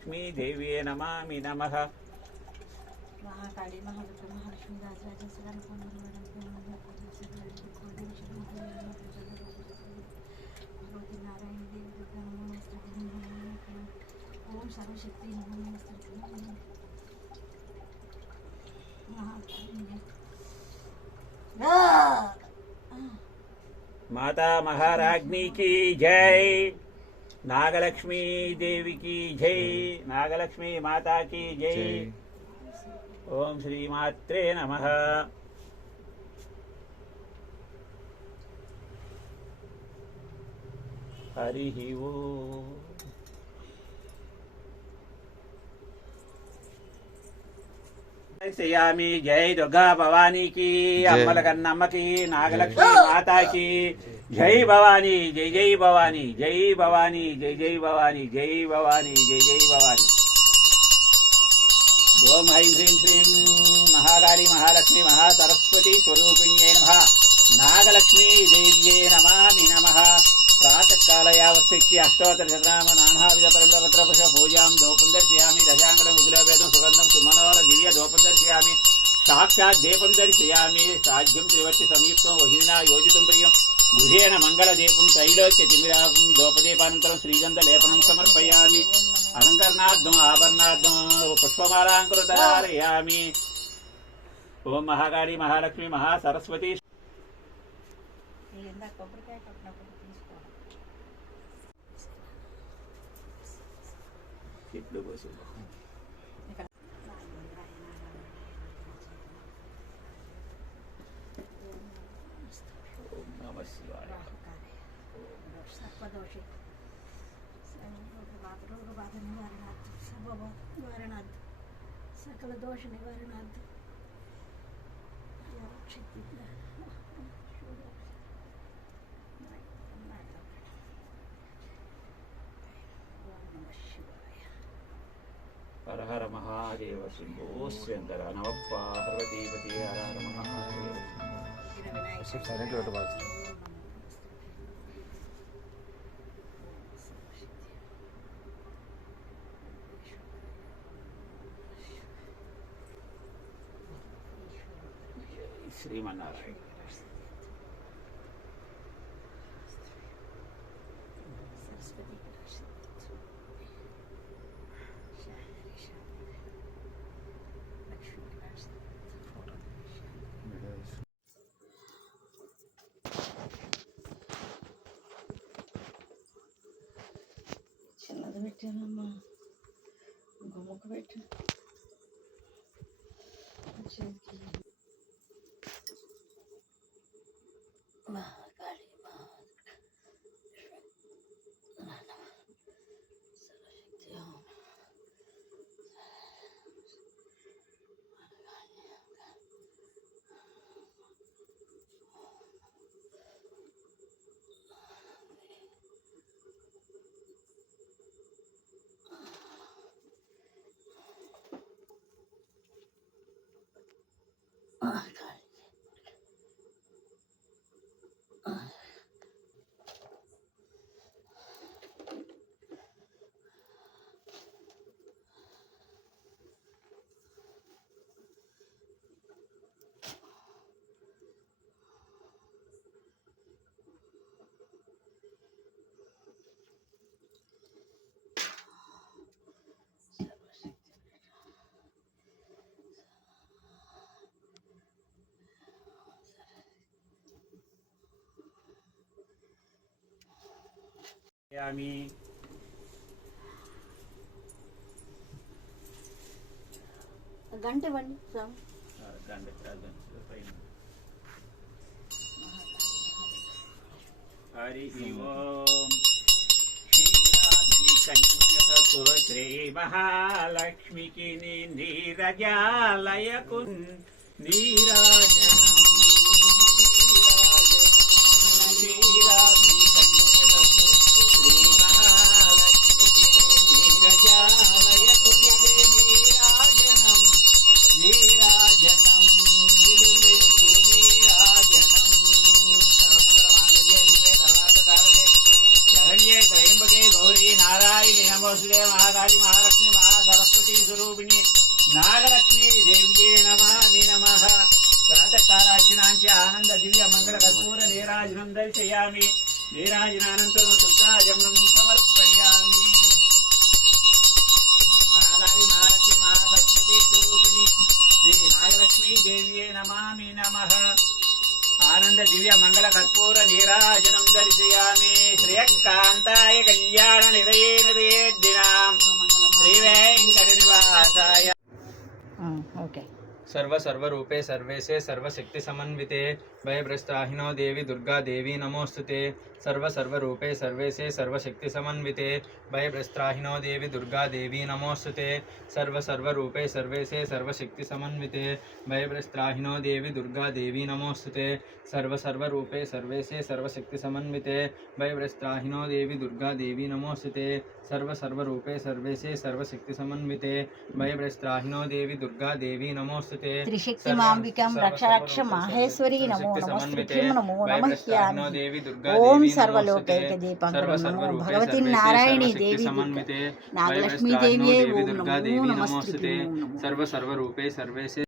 महालक्ष्मीदेव्ये नमामि नमः। महाकाली महालक्ष्मी महालक्ष्मी भगवती नारायण देवी दुर्गा नमोस्तुते ओम सर्वशक्ति नमोस्तुते माता महाराज्ञी की जय। नागलक्ष्मी देवी की जय नागलक्ष्मी माता की जय। ओम श्री मात्रे नमः। हरि ओ। श्रेयामी जय दुर्गा भवानी की अम्बल कन्नम्म की नागलक्ष्मी माता की। జై భవానీ జై జై భవానీ జై భవానీ జై జై భవానీ జై భవానీ జై జై భవానీ. ఓం ఐం హ్రీం శ్రీం మహాకాళి మహాలక్ష్మి మహాసరస్వతి స్వరూపిణ్యే నమ. నాగలక్ష్మీ దేవ్యే నమామి నమ. ప్రాతకాలయావశక్తి యావత్శక్తి నానావిధ పరిమళపత్ర పుష్ప పూజాం దోపం దర్శయామి దశాంగడం విగులభేదం సుగంధం సుమనోర దివ్య దోపం దర్శయామి సాక్షాత్ దీపం దర్శయామి సాధ్యం త్రివర్తి సంయుక్తం వహినా యోజితం ప్రియం. గృహేణ మంగళదీపం త్రైలోక్య తిమిరాపం దోపదీపానంతరం శ్రీగంధ లేపనం సమర్పయామి. అలంకరణార్థం ఆభరణార్థం పుష్పమాలాంకృతారయామి. ఓం మహాకాళి మహాలక్ష్మి మహాసరస్వతి. చెట్లు కోసి ಸರ್ಕಲ ದೋಷ ನಿವಾರಣ ಅಂತ ಹರ ಹರ ಮಹಾದೇವ ಶಂಭೋ ಶಂಕರ ನವಪ್ಪ ಹರ ದೇವತೆ ಹರ ಹರ ಮಹಾದೇವ శ్రీమన్నారాయణ సరస్వతి చిన్నది పెట్టానమ్మా ఇంకో ముక్క యామి గంట ఇవ్వండి గంట హరి ఓం శ్రీ మహాలక్ష్మికి నీరజాలయకు నీరాజనం స్వరూపిణి నాగలక్ష్మీ దేవ్యే నమామి నమః. ప్రాతకాలార్చనాంచ ఆనంద దివ్య మంగళ కర్పూర నీరాజనం దర్శయామి. నీరాజనానంతరం శుద్ధాజమనం సమర్పయామి. మహాదారి మహాలక్ష్మి మహాసరస్వతి స్వరూపిణి శ్రీ నాగలక్ష్మీ దేవ్యే నమామి నమ. ఆనంద దివ్య మంగళ కర్పూర నీరాజనం దర్శయామి. శ్రేయకాంతాయ కళ్యాణ నిదయే నిదయే దినాం. ఓకే सर्व सर्व रूपे सर्वे से सर्व शक्ति समन्विते भयभ्रष्टाहिनो देवी दुर्गा देवी नमोस्तुते सर्व सर्वरूपे सर्वेशे सर्वशक्ति समन्विते भयभ्रस्त्राहिनो देवी दुर्गा देवी नमोस्तुते सर्व सर्वरूपे सर्वेशे सर्वशक्ति समन्विते भयभ्रस्त्राहिनो देवी दुर्गा देवी नमोस्तुते सर्व सर्वरूपे सर्वेशे सर्वशक्ति समन्विते भयभ्रस्त्राहिनो देवी दुर्गा देवी नमोस्तुते सर्व सर्वरूपे सर्वेशे सर्वशक्ति समन्विते भयभ्रस्त्राहिनो देवी दुर्गा देवी नमोस्तुते त्रिशक्ति त्रिशक्तिमाम्बिकां रक्ष रक्ष महेश्वरी नमो नमः नमो नमः देवी दुर्गा सर्वलोक नारायणी देवी नमस्ते सर्व सर्व रूपे सर्वे